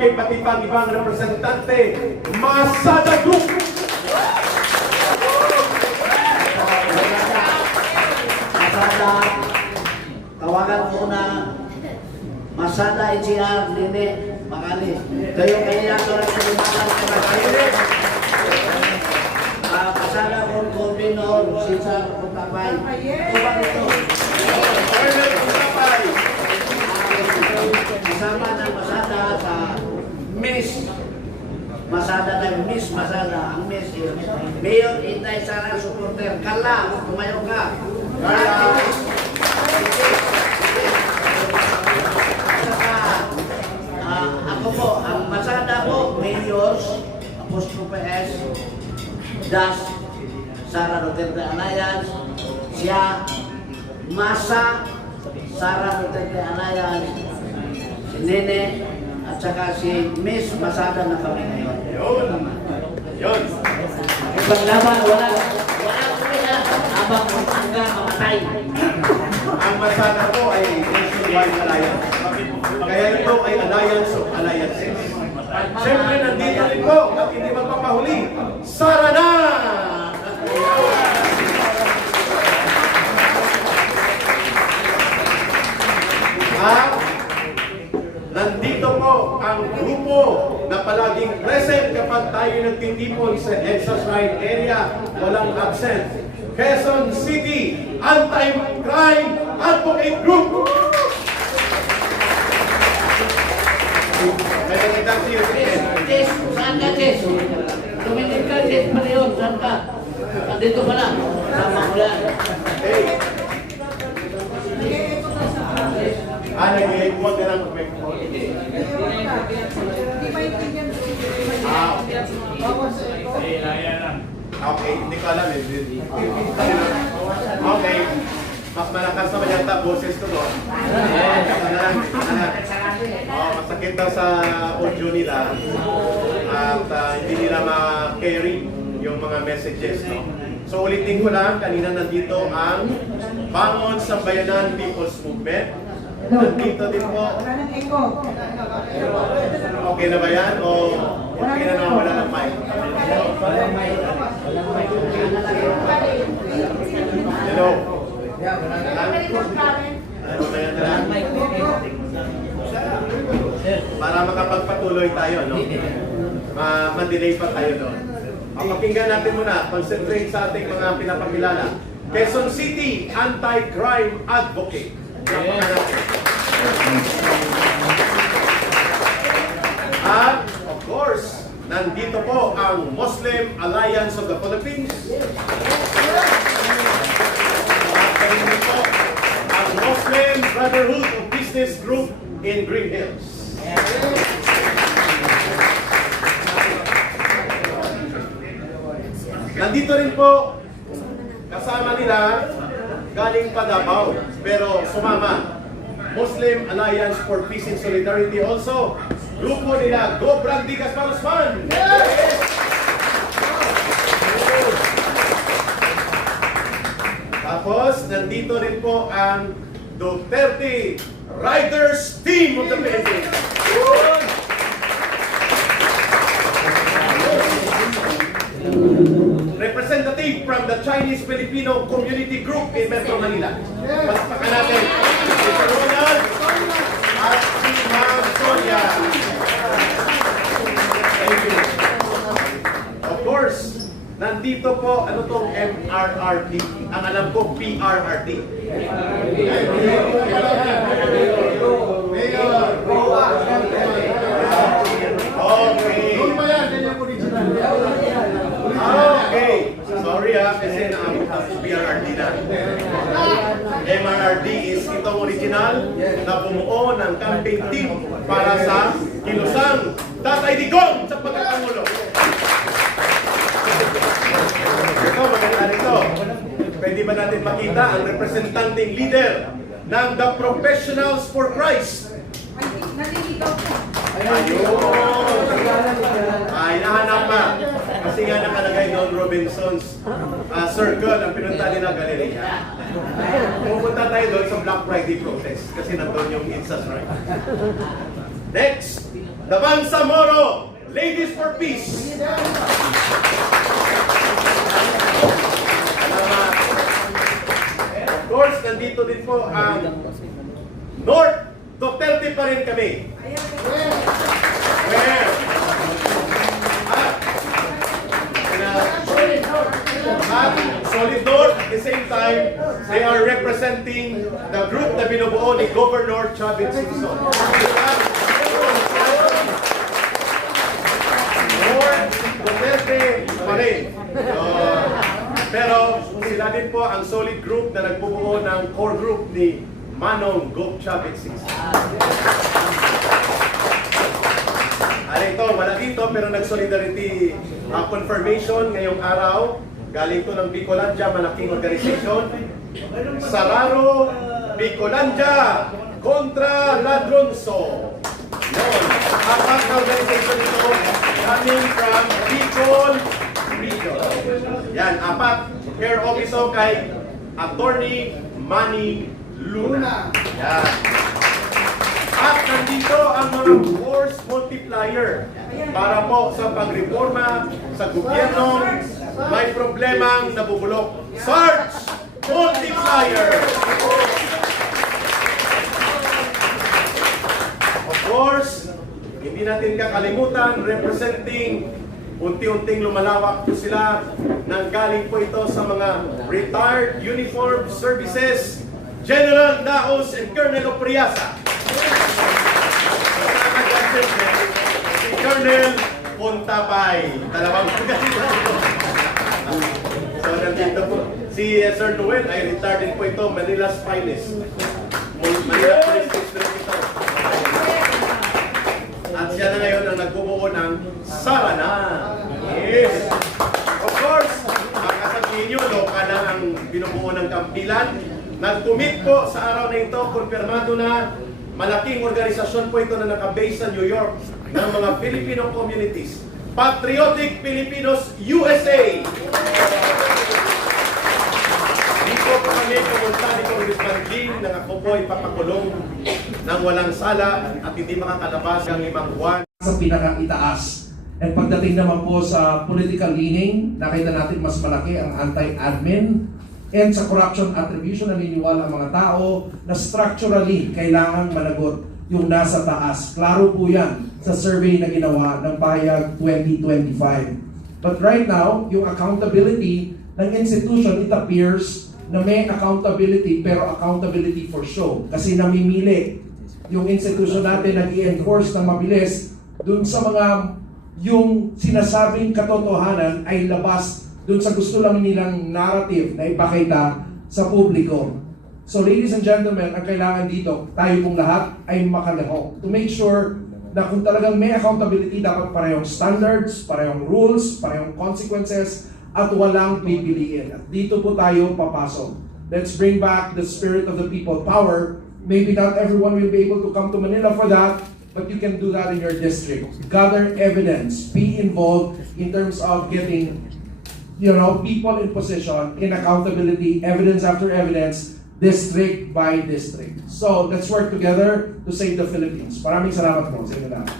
kay pati pang ibang representante, Masada Group. Masada, tawagan ko na Masada NCR, Nene, Makali. Kayo kaya ko lang sa lumakan kay Makali. Masada kong Corbinor, Cesar Putabay. Ito ba ito? Kasama ng Masada sa Miss Masada ng Miss Masada. Ang Miss yun. Mayor Inday Sara, supporter. Kala, tumayo ka. Ako po, ang Masada po, Mayors, Apostrophe S, Das, Sara Duterte Alliance, siya, Masa, Sara Duterte Alliance, si Nene, at saka si Miss Masada na kami ngayon. Yun. Ibang laban, wala kumita, habang hanggang mamatay. Ang Masada po ay Nationwide Alliance. Kaya ito ay Alliance of Alliances. Siyempre, nandito rin po at hindi magpapahuli, Sara na! At nandito po ang grupo na palaging present kapag tayo nagtitipon sa EDSA Shrine area, walang absent. Quezon City Anti-Crime Advocate Group! Jess, saan ka, Jess? Tumingin ka, Jess, pala yun, saan ka? Dito pala, sama ko yan. Hey! Nag-iikuwag na lang. Okay, hindi ko alam eh. Okay. Mas malakas naman yata boses ko doon. Masakit daw sa audio nila at hindi nila ma-carry yung mga messages. No? So ulitin ko lang, kanina nandito ang Bangon Sambayanan People's Movement. Nandito din po. Okay na ba yan? O okay na naman wala ng mic? Hello? Para makapagpatuloy tayo, no? Ma-delay pa tayo doon. Pakinggan natin muna, concentrate sa ating mga pinapakilala. Quezon City Anti-Crime Advocate. At of course, nandito po ang Muslim Alliance of the Philippines. At nandito po ang Muslim Brotherhood of Business Group in Green Hills. Nandito rin po kasama nila galing pa Davao, pero sumama. Muslim Alliance for Peace and Solidarity also. Grupo nila, Go Brandi Gasparosman! Tapos, nandito rin po ang Duterte Riders Team of the Philippines. Representative from the Chinese-Filipino Community Group in Metro Manila. Palakpakan natin si Sir Ronald at si Ma'am Sonia. Thank you. Of course, nandito po, ano tong MRRT? Ang alam ko, PRRT. Okay. Sorry kasi naabot ang PRRD na. MRRD is itong original na bumuo ng campaign team para sa kilusang Tatay Digong sa pagkakangulo. Ito, maganda rito. Pwede ba natin makita ang representanting leader ng The Professionals for Christ? Ayun! Ay, nahanap pa. Kasi nga nakalagay doon Robinson's Circle ang pinunta nila Galleria. Pupunta tayo doon sa Black Friday protest kasi nandun yung Insas Right. Next, The Bangsamoro Ladies for Peace. Salamat. Of course, nandito din po ang North Duterte pa rin kami. Where? At Solid North, at the same time, they are representing the group na binubuo ni Governor Chavez Singson. North Duterte pa rin. Pero sila din po ang solid group na nagbubuo ng core group ni Manong Gov Chavez Singson. Ito, wala dito pero nag-solidarity confirmation ngayong araw. Galing to ng Bicolandia, malaking organization. Sararo Bicolandia kontra Ladronso. Yun. Apat na organization ito coming from Bicol Region. Yan, apat. Care of ito kay Attorney Manny Luna. Yan. At nandito ang mga force multiplier para po sa pagreforma sa gobyerno may problemang nabubulok. Search multiplier! Of course, hindi natin kakalimutan representing unti-unting lumalawak po sila nang galing po ito sa mga retired uniform services General Daos and Colonel Opriasa. Si Colonel Puntabay. Dalawang so nandito po. Si Sir Noel ay retired din po ito. Manila's finest. Manila Police District ito. At siya na ngayon ang nagbubuo ng Sarana. Yes. Of course, makasabihin nyo, loka na ang binubuo ng Kampilan. Nag-commit po sa araw na ito, konfirmado na malaking organisasyon po ito na nakabase sa New York ng mga Filipino communities. Patriotic Filipinos USA! Dito po kami pumunta ni Congressman Jing na ako po ay papakulong ng walang sala at hindi makakalabas ng 5 buwan. Sa pinakaitaas. At pagdating naman po sa political leaning, nakita natin mas malaki ang anti-admin and sa corruption attribution, naniniwala ang mga tao na structurally kailangan managot yung nasa taas. Klaro po yan sa survey na ginawa ng Pahayag 2025. But right now, yung accountability ng institution, it appears na may accountability pero accountability for show. Kasi namimili yung institution natin nag-i-enforce ng mabilis dun sa mga yung sinasabing katotohanan ay labas dun sa gusto lang nilang narrative na ipakita sa publiko. So ladies and gentlemen, ang kailangan dito, tayo pong lahat ay makalahok to make sure na kung talagang may accountability, dapat parehong standards, parehong rules, parehong consequences, at walang pipiliin. At dito po tayo papasok. Let's bring back the spirit of the people power. Maybe not everyone will be able to come to Manila for that, but you can do that in your district. Gather evidence, be involved in terms of getting people in position, in accountability, evidence after evidence, district by district. So let's work together to save the Philippines. Maraming salamat po sa inyo lahat.